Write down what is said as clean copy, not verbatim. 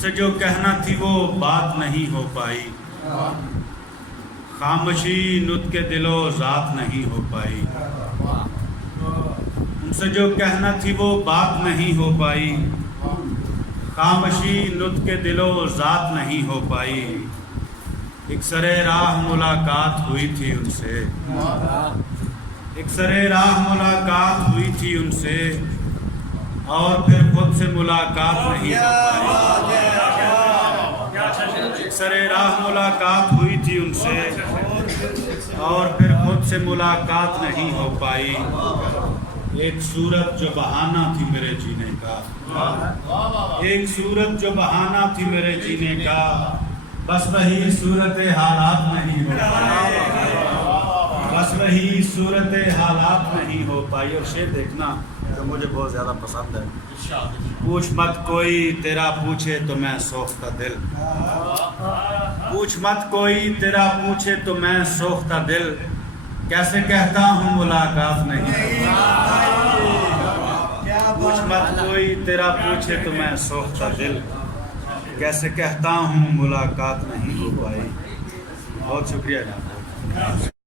سے جو کہنا تھی وہ بات نہیں ہو پائی، خاموشی نطق دل و ذات نہیں ہو پائی۔ ان سے جو کہنا تھی وہ بات نہیں ہو پائی، خاموشی نطق دل و ذات نہیں ہو پائی۔ ایک سرے راہ ملاقات ہوئی تھی ان سے، ایک سرے راہ ملاقات ہوئی تھی ان سے، اور پھر خود سے ملاقات نہیں ہو پائی۔ ایک سرے راہ ملاقات ہوئی تھی ان سے، اور پھر خود سے ملاقات نہیں ہو پائی۔ ایک صورت جو بہانہ تھی میرے جینے کا، ایک صورت جو بہانہ تھی میرے جینے کا، بس وہی صورت حالات نہیں ہو پائی، بس وہی صورت حالات نہیں ہو پائی۔ اور شعر دیکھنا جو مجھے بہت زیادہ پسند ہے، پوچھ مت کوئی تیرا پوچھے تو میں سوختہ دل، پوچھ مت کوئی تیرا پوچھے تو میں سوختہ دل، کیسے کہتا ہوں ملاقات نہیں، پوچھ مت کوئی تیرا پوچھے تو میں سوختہ دل، کیسے کہتا ہوں ملاقات نہیں ہو پائی۔ بہت شکریہ جناب۔